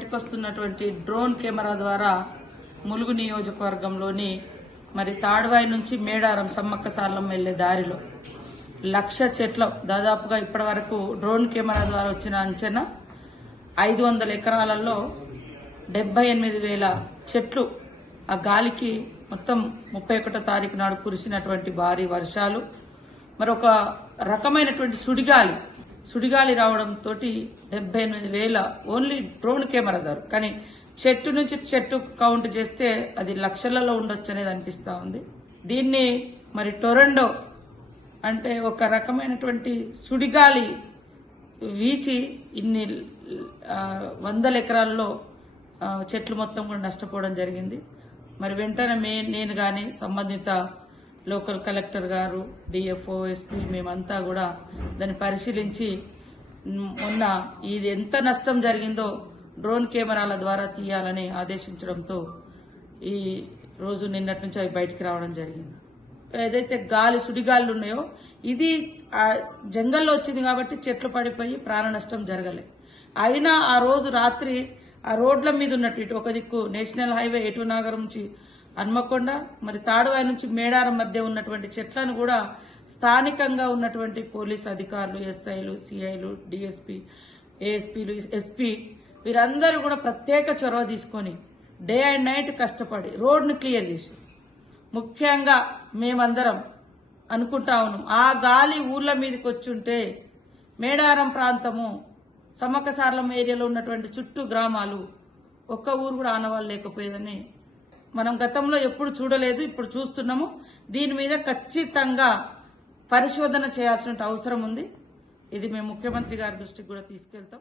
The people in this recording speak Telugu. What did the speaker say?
చేస్తున్నటువంటి డ్రోన్ కెమెరా ద్వారా ములుగు నియోజకవర్గంలోని మరి తాడువాయి నుంచి మేడారం సమ్మక్క సార్లం వెళ్ళే దారిలో లక్ష చెట్ల దాదాపుగా ఇప్పటి వరకు డ్రోన్ కెమెరా ద్వారా వచ్చిన అంచనా ఐదు వందల ఎకరాలలో డెబ్బై ఎనిమిది వేల చెట్లు ఆ గాలికి మొత్తం ముప్పై ఒకటో తారీఖు నాడు కురిసినటువంటి భారీ వర్షాలు. మరొక రకమైనటువంటి సుడిగాలి సుడిగాలి రావడంతో డెబ్బై ఎనిమిది వేల ఓన్లీ డ్రోన్ కెమెరా ధర కానీ చెట్టు నుంచి చెట్టు కౌంట్ చేస్తే అది లక్షలలో ఉండొచ్చు అనేది అనిపిస్తూ ఉంది. దీన్ని మరి టొరండో అంటే ఒక రకమైనటువంటి సుడిగాలి వీచి ఇన్ని వందల ఎకరాల్లో చెట్లు మొత్తం కూడా నష్టపోవడం జరిగింది. మరి వెంటనే మే నేను కానీ సంబంధిత లోకల్ కలెక్టర్ గారు డిఎఫ్ఓ ఎస్పీ మేమంతా కూడా దాన్ని పరిశీలించి మొన్న ఇది ఎంత నష్టం జరిగిందో డ్రోన్ కెమెరాల ద్వారా తీయాలని ఆదేశించడంతో ఈ రోజు నిన్నటి నుంచి అవి బయటికి రావడం జరిగింది. ఏదైతే గాలి సుడిగాలు ఉన్నాయో ఇది ఆ జంగల్లో వచ్చింది కాబట్టి చెట్లు పడిపోయి ప్రాణ నష్టం జరగలే. అయినా ఆ రోజు రాత్రి ఆ రోడ్ల మీద ఉన్నట్టు ఇటు ఒక దిక్కు నేషనల్ హైవే ఎటు నాగరం నుంచి హన్మకొండ మరి తాడువాయి నుంచి మేడారం మధ్య ఉన్నటువంటి చెట్లను కూడా స్థానికంగా ఉన్నటువంటి పోలీస్ అధికారులు ఎస్ఐలు సిఐలు డిఎస్పీ ఏఎస్పీలు ఎస్పీ వీరందరూ కూడా ప్రత్యేక చొరవ తీసుకొని డే అండ్ నైట్ కష్టపడి రోడ్ను క్లియర్ చేసి ముఖ్యంగా మేమందరం అనుకుంటా ఉన్నాం. ఆ గాలి ఊర్ల మీదకి వచ్చుంటే మేడారం ప్రాంతము సమ్మక్కసార్లం ఏరియాలో ఉన్నటువంటి చుట్టూ గ్రామాలు ఒక్క ఊరు కూడా ఆనవాళ్ళు లేకపోయేదని మనం గతంలో ఎప్పుడు చూడలేదు ఇప్పుడు చూస్తున్నాము. దీని మీద ఖచ్చితంగా పరిశోధన చేయాల్సిన అవసరం ఉంది. ఇది మేము ముఖ్యమంత్రి గారి దృష్టికి కూడా తీసుకెళ్తాం.